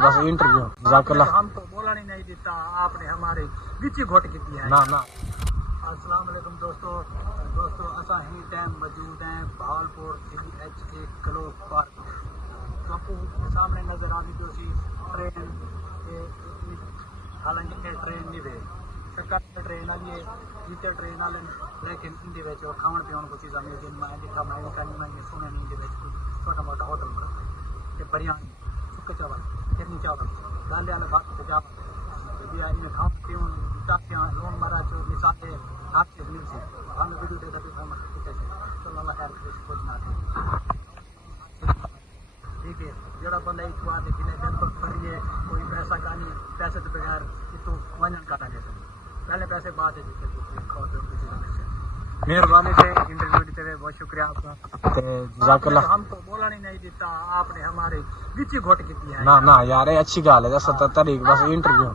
बस इंटरव्यू जज़ाकल्लाह। हम तो बोला नहीं देता, आपने हमारे विच घोट की दिया है। ना ना अस्सलाम वालेकुम दोस्तों असा ही टाइम मौजूद हैं भावलपुर DHA क्लोक पार्क। तो आपको सामने नजर आ रही सी ट्रेन, हालांकि ये ट्रेन नहीं वे सरकारी ट्रेन वाली है, जितने ट्रेन वाले लेकिन इंदे विच खाण पीण को चीज़ां मिल गई। मैं दिखा मैं नहीं सुने नहीं इंदे विच छोटा मोटा होटल ते बिरयानी, सुक्के चावल, किरनी चावल, दाल वाले भात ते चावल भी आई ने खाण पीण टाकियां लूण मिर्च मिसाले हर चीज़ मिल सी। हम वीडियो देखा भी हम चलो अल्लाह खैर करे कुछ ना ठीक है। जड़ा बंदा एक बार देखने बिल्कुल फ्री है, कोई पैसा का नहीं, पैसे तो बगैर इतों वजन काटा जैसे पहले पैसे बाद है जिससे खाओ तो कुछ मेहरबानी से इंटरव्यू देते हुए बहुत शुक्रिया आपका। जज़ाकल्लाह। हम तो बोला नहीं देता, आपने हमारे विच घोट की दिया है। ना ना यार ये अच्छी गाल है, जैसा तरीक बस इंटरव्यू